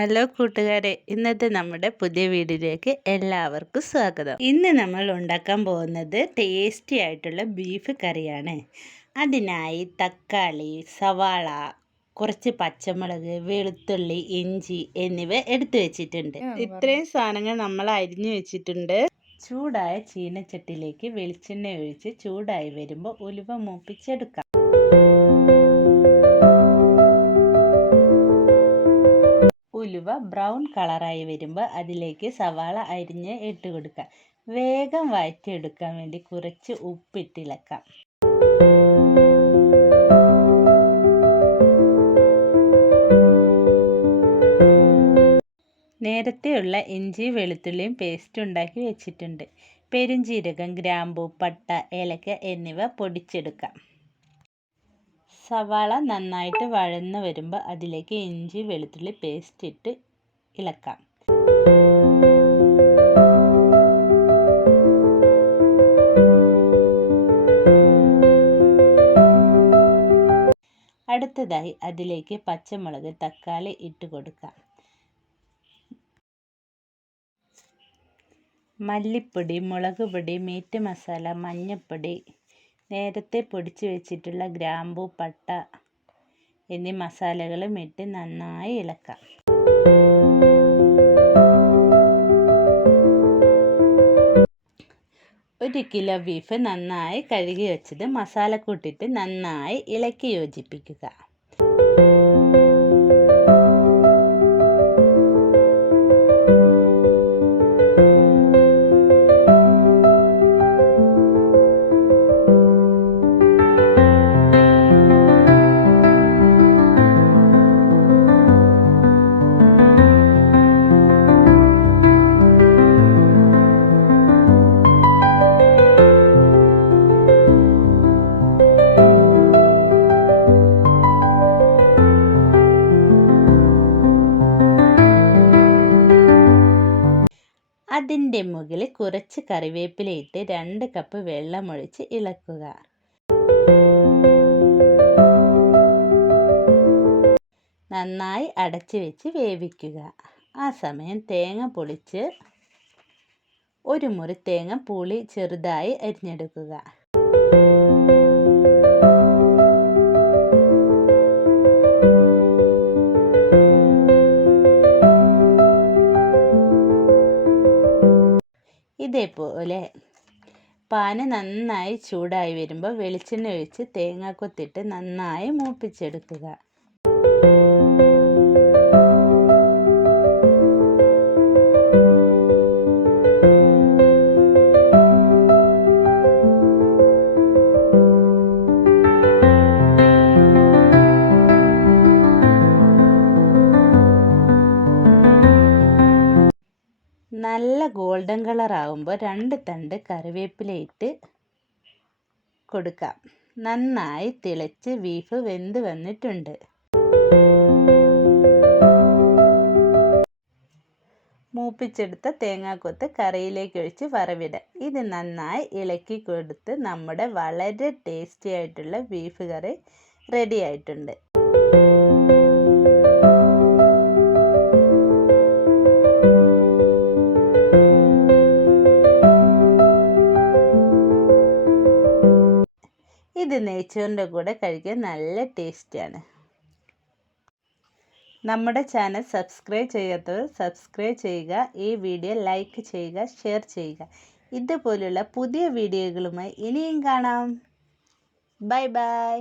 Hello കൂട്ടുകാരെ, ഇന്നത്തെ നമ്മുടെ പുതിയ വീഡിയോയിലേക്ക് എല്ലാവർക്കും സ്വാഗതം. ഇന്ന് നമ്മൾ ഉണ്ടാക്കാൻ പോകുന്നത് ടേസ്റ്റി ആയിട്ടുള്ള ബീഫ് കറിയാണ്. അതിനായി തക്കാളി, സവാള, കുറച്ച് പച്ചമുളക്, വെളുത്തുള്ളി, ഇഞ്ചി എന്നിവ എടുത്തു വെച്ചിട്ടുണ്ട്. ഇത്രയും സാധനങ്ങൾ നമ്മൾ അരിഞ്ഞു വെച്ചിട്ടുണ്ട്. ചൂടായ ചീനച്ചട്ടിയിലേക്ക് വെളിച്ചെണ്ണ ഒഴിച്ച് ചൂടായി വരുമ്പോൾ ഉലുവ മൂപ്പിച്ചെടുക്കാം. ഉലുവ ബ്രൗൺ കളറായി വരുമ്പോൾ അതിലേക്ക് സവാള അരിഞ്ഞ് ഇട്ട് കൊടുക്കുക. വേഗം വഴറ്റിയെടുക്കാൻ വേണ്ടി കുറച്ച് ഉപ്പിട്ടിളക്കാം. നേരത്തെയുള്ള ഇഞ്ചി വെളുത്തുള്ളിയും പേസ്റ്റ് ഉണ്ടാക്കി വെച്ചിട്ടുണ്ട്. പെരുംജീരകം, ഗ്രാമ്പൂ, പട്ട, ഏലക്ക എന്നിവ പൊടിച്ചെടുക്കാം. സവാള നന്നായിട്ട് വഴന്ന് വരുമ്പോൾ അതിലേക്ക് ഇഞ്ചി വെളുത്തുള്ളി പേസ്റ്റ് ഇട്ട് ഇളക്കാം. അടുത്തതായി അതിലേക്ക് പച്ചമുളക്, തക്കാളി ഇട്ട് കൊടുക്കാം. മല്ലിപ്പൊടി, മുളക് പൊടി, മീറ്റ് മസാല, മഞ്ഞൾപ്പൊടി, നേരത്തെ പൊടിച്ച് വെച്ചിട്ടുള്ള ഗ്രാമ്പൂ, പട്ട എന്നീ മസാലകളും ഇട്ട് നന്നായി ഇളക്കാം. ഒരു കിലോ ബീഫ് നന്നായി കഴുകി വെച്ചത് മസാലക്കൂട്ടിട്ട് നന്നായി ഇളക്കി യോജിപ്പിക്കുക. അതിൻ്റെ മുകളിൽ കുറച്ച് കറിവേപ്പിലയിട്ട് 2 കപ്പ് വെള്ളമൊഴിച്ച് ഇളക്കുക. നന്നായി അടച്ചു വെച്ച് വേവിക്കുക. ആ സമയം തേങ്ങ പൊളിച്ച് 1 മുറി തേങ്ങ പുളി ചെറുതായി അരിഞ്ഞെടുക്കുക. ഇതേപോലെ പാന് നന്നായി ചൂടായി വരുമ്പോൾ വെളിച്ചെണ്ണ ഒഴിച്ച് തേങ്ങാക്കൊത്തിട്ട് നന്നായി മൂപ്പിച്ചെടുക്കുക. നല്ല ഗോൾഡൻ കളർ ആകുമ്പോൾ 2 തണ്ട് കറിവേപ്പില ഇട്ട് കൊടുക്കാം. നന്നായി തിളച്ച് ബീഫ് വെന്ത് വന്നിട്ടുണ്ട്. മൂപ്പിച്ചെടുത്ത തേങ്ങാക്കൊത്ത് കറിയിലേക്ക് ഒഴിച്ച് വറവിടാം. ഇത് നന്നായി ഇളക്കി കൊടുത്ത് നമ്മുടെ വളരെ ടേസ്റ്റി ആയിട്ടുള്ള ബീഫ് കറി റെഡി ആയിട്ടുണ്ട്. ഇത് നെയ്ച്ചോറിൻ്റെ കൂടെ കഴിക്കാൻ നല്ല ടേസ്റ്റിയാണ്. നമ്മുടെ ചാനൽ സബ്സ്ക്രൈബ് ചെയ്യാത്തവർ സബ്സ്ക്രൈബ് ചെയ്യുക. ഈ വീഡിയോ ലൈക്ക് ചെയ്യുക, ഷെയർ ചെയ്യുക. ഇതുപോലുള്ള പുതിയ വീഡിയോകളുമായി ഇനിയും കാണാം. Bye bye.